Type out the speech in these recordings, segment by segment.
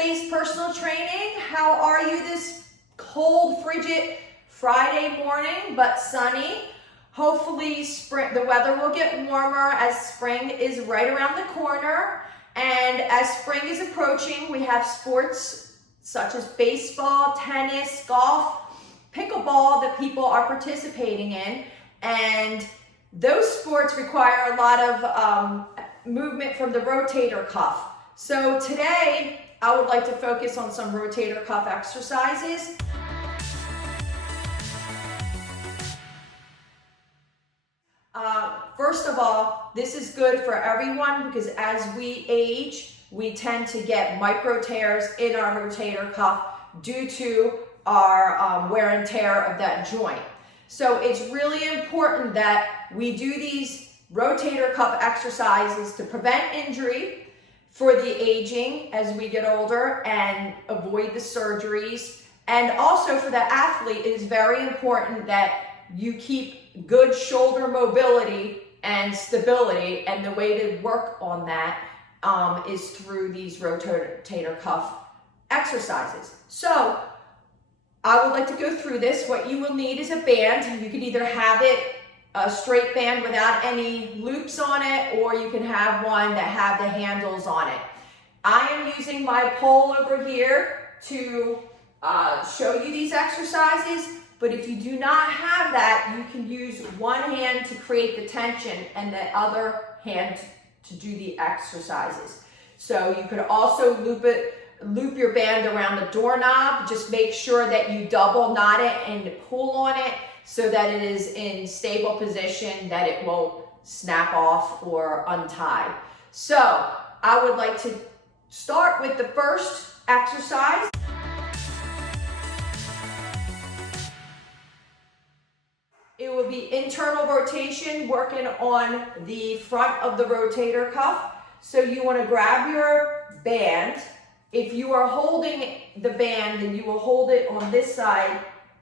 skill-based personal training. How are you this cold, frigid Friday morning, but sunny? Hopefully the weather will get warmer as spring is right around the corner. And as spring is approaching, we have sports such as baseball, tennis, golf, pickleball that people are participating in. And those sports require a lot of movement from the rotator cuff. So today, I would like to focus on some rotator cuff exercises. First of all, this is good for everyone because as we age, we tend to get micro tears in our rotator cuff due to our wear and tear of that joint. So it's really important that we do these rotator cuff exercises to prevent injury for the aging as we get older and avoid the surgeries. And also for the athlete, it is very important that you keep good shoulder mobility and stability, and the way to work on that is through these rotator cuff exercises. So I would like to go through this. What you will need is a band. You can either have it a straight band without any loops on it, or you can have one that have the handles on it. I am using my pole over here to show you these exercises. But if you do not have that, you can use one hand to create the tension and the other hand to do the exercises. So you could also loop your band around the doorknob. Just make sure that you double knot it and pull on it so that it is in stable position, that it won't snap off or untie. So I would like to start with the first exercise. It will be internal rotation, working on the front of the rotator cuff. So you want to grab your band. If you are holding the band, then you will hold it on this side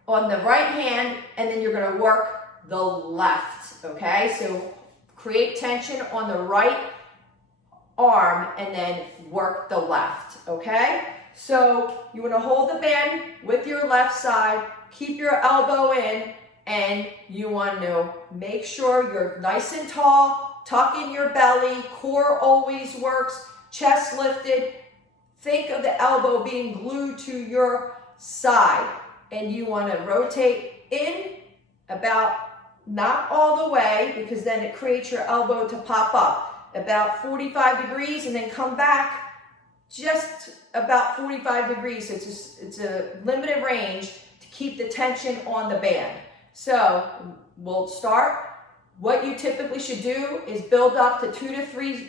on the right hand, and then you're going to work the left, okay? So create tension on the right arm and then work the left, okay? So you want to hold the band with your left side, keep your elbow in, and you want to make sure you're nice and tall, tuck in your belly, core always works, chest lifted. Think of the elbow being glued to your side. And you want to rotate in about, not all the way, because then it creates your elbow to pop up. About 45 degrees, and then come back just about 45 degrees. So it's a limited range to keep the tension on the band. So we'll start. What you typically should do is build up to 2 to 3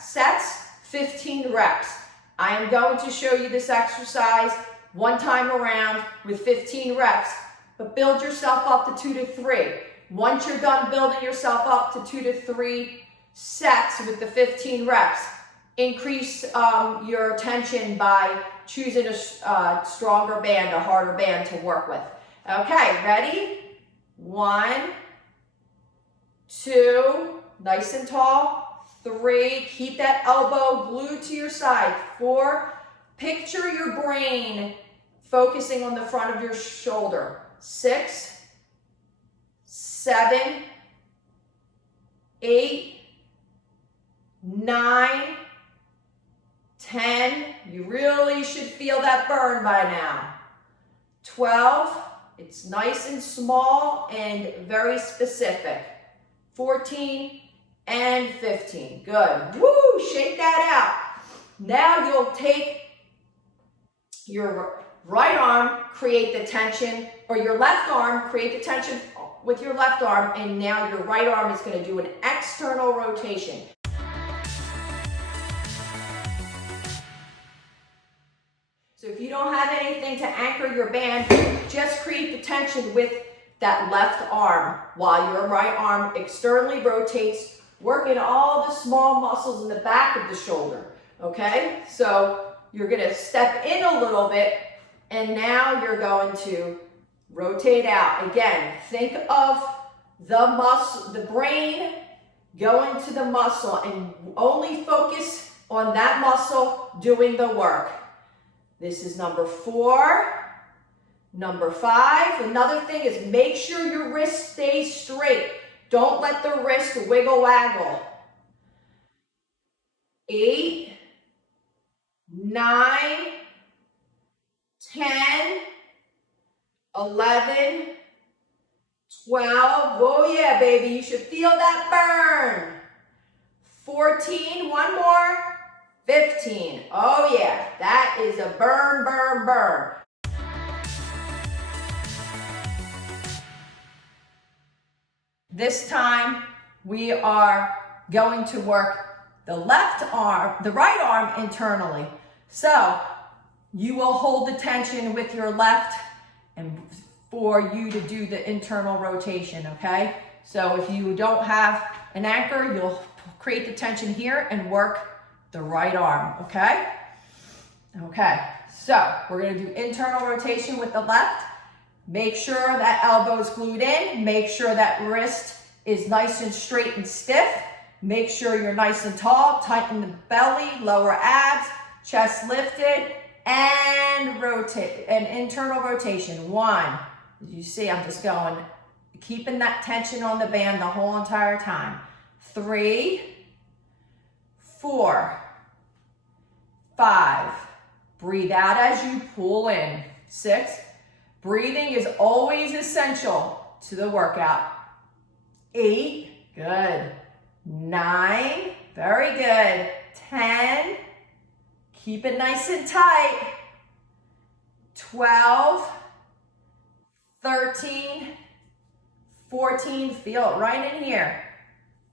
sets, 15 reps. I am going to show you this exercise one time around with 15 reps, but build yourself up to 2 to 3. Once you're done building yourself up to 2 to 3 sets with the 15 reps, increase your tension by choosing a stronger band, a harder band to work with. Okay, ready? 1, 2, nice and tall. 3, keep that elbow glued to your side. 4, picture your brain focusing on the front of your shoulder. 6, 7, 8, 9, 10. You really should feel that burn by now. 12. It's nice and small and very specific. 14 and 15. Good. Woo! Shake that out. Now you'll take your right arm, create the tension, or your left arm, create the tension with your left arm, and now your right arm is going to do an external rotation. So if you don't have anything to anchor your band, just create the tension with that left arm while your right arm externally rotates, working all the small muscles in the back of the shoulder, okay? So you're gonna step in a little bit, and now you're going to rotate out. Again, think of the muscle, the brain going to the muscle, and only focus on that muscle doing the work. This is number 4. Number 5. Another thing is make sure your wrist stays straight. Don't let the wrist wiggle waggle. 8, 9, 10, 11, 12. Oh yeah, baby, you should feel that burn. 14, one more. 15. Oh yeah, that is a burn, burn, burn. This time we are going to work the right arm internally. So you will hold the tension with your left and for you to do the internal rotation, okay? So if you don't have an anchor, you'll create the tension here and work the right arm, okay? Okay, so we're gonna do internal rotation with the left. Make sure that elbow's glued in. Make sure that wrist is nice and straight and stiff. Make sure you're nice and tall. Tighten the belly, lower abs, chest lifted, and rotate. And internal rotation. 1. You see, I'm just going, keeping that tension on the band the whole entire time. 3, 4, 5. Breathe out as you pull in. 6. Breathing is always essential to the workout. 8, good. 9, very good. 10, keep it nice and tight. 12, 13, 14, feel it right in here.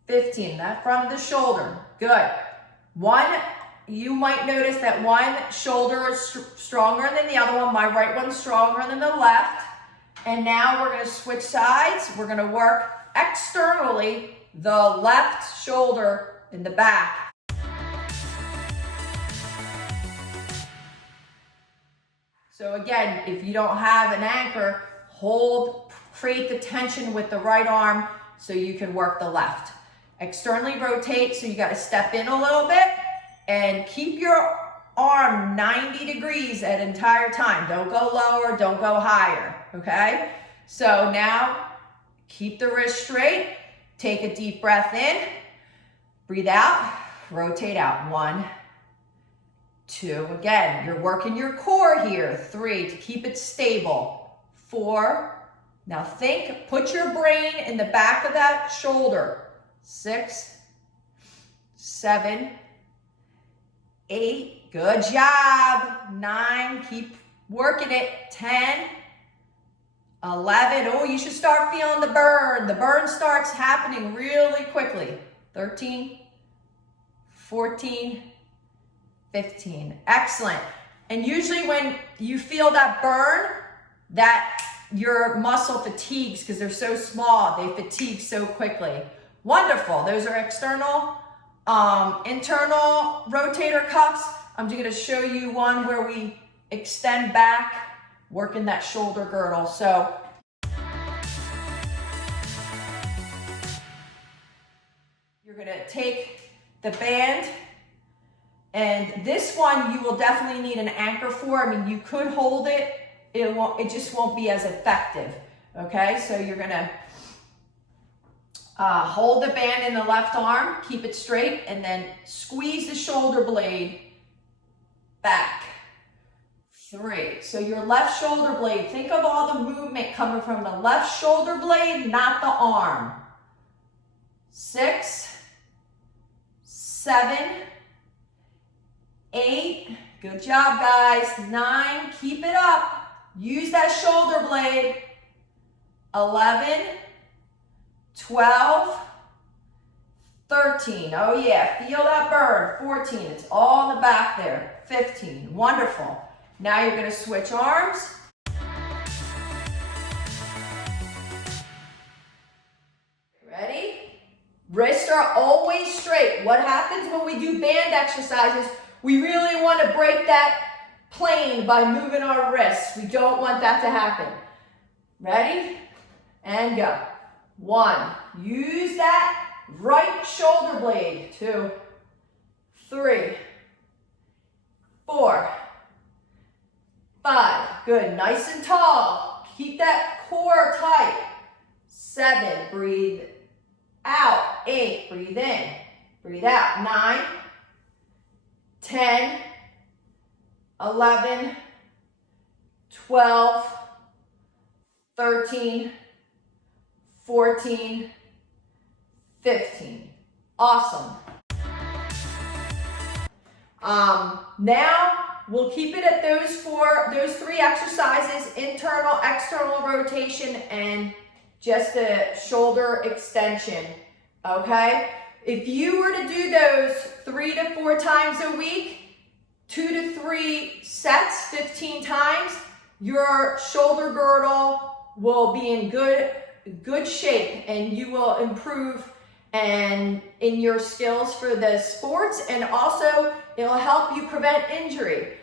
15, that front of the shoulder, good. You might notice that one shoulder is stronger than the other one. My right one's stronger than the left. And now we're going to switch sides. We're going to work externally the left shoulder in the back. So again, if you don't have an anchor, create the tension with the right arm so you can work the left. Externally rotate, so you got to step in a little bit. And keep your arm 90 degrees at entire time. Don't go lower, don't go higher, okay? So now, keep the wrist straight. Take a deep breath in. Breathe out, rotate out. 1, 2, again, you're working your core here. 3, to keep it stable. 4, now put your brain in the back of that shoulder. 6, 7, 8, good job. 9, keep working it. 10, 11, oh, you should start feeling the burn. The burn starts happening really quickly. 13, 14, 15, excellent. And usually when you feel that burn, that your muscle fatigues because they're so small, they fatigue so quickly. Wonderful, those are external. Internal rotator cuffs. I'm just going to show you one where we extend back, working that shoulder girdle. So you're going to take the band, and this one you will definitely need an anchor for. I mean, you could hold it. It just won't be as effective. Okay, so you're going to hold the band in the left arm, keep it straight, and then squeeze the shoulder blade back. 3, so your left shoulder blade, think of all the movement coming from the left shoulder blade, not the arm. 6, 7, 8, good job guys. 9, keep it up. Use that shoulder blade. 11, 12, 13, oh yeah, feel that burn. 14, it's all in the back there. 15, wonderful. Now you're going to switch arms. Ready? Wrists are always straight. What happens when we do band exercises? We really want to break that plane by moving our wrists. We don't want that to happen. Ready? And go. 1, use that right shoulder blade. 2, 3, 4, 5, good, nice and tall. Keep that core tight. 7, breathe out. 8, breathe in, breathe out. 9, 10, 11, 12, 13, 14, 15. Awesome. Now we'll keep it at those 3 exercises: internal, external rotation, and just a shoulder extension. Okay? If you were to do those 3 to 4 times a week, 2 to 3 sets, 15 times, your shoulder girdle will be in good shape, and you will improve and in your skills for the sports, and also it'll help you prevent injury.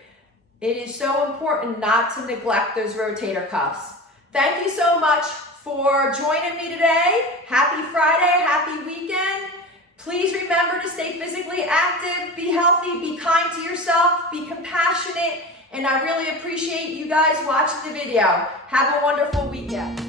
It is so important not to neglect those rotator cuffs. Thank you so much for joining me today. Happy Friday, happy weekend. Please remember to stay physically active, be healthy, be kind to yourself, be compassionate, and I really appreciate you guys watching the video. Have a wonderful weekend.